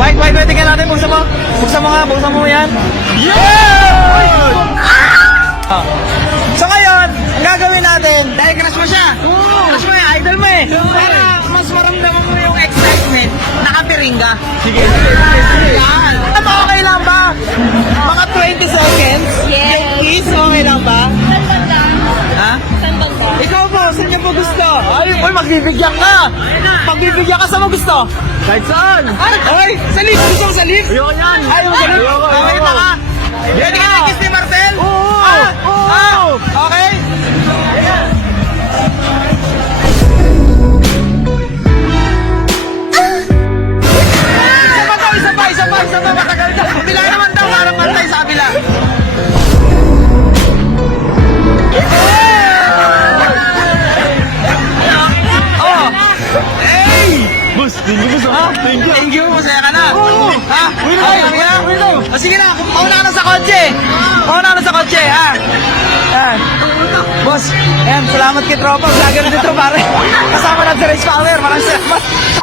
White, tingnan natin. Buksan mo. Buksan mo yan. Yeah! So ngayon, ang gagawin natin, dahil crush mo siya. Crush mo yan, idol mo eh. Para mas maramdaman mo yung excitement, nakapiringga. Sige. Yan. Ito okay lang ba? Mga 20 seconds? Yes. Yung kiss, okay lang ba? Saan banda? Ha? Saan banda? Ikaw po, saan niyo po gusto? Ay, magbibigyan ka. Magbibigyan ka, saan mo gusto? Kahit saan. Ay, sa lift. Gusto mo sa lift? Ayoko yan. Ay, sa lift. Okay na ka. Pwede ka na kiss ni Marcel? Oo. Okay? Isa pa. Matagal na. Kabila naman daw. Parang pantay sa kabila. Thank you, masaya ka na. Ha? Sige na, mauna ka na sa kotse. Ha? Yan. Boss, salamat kay Tropa. Vlogger dito, pare. Kasama natin sa Race Power. Maraming salamat.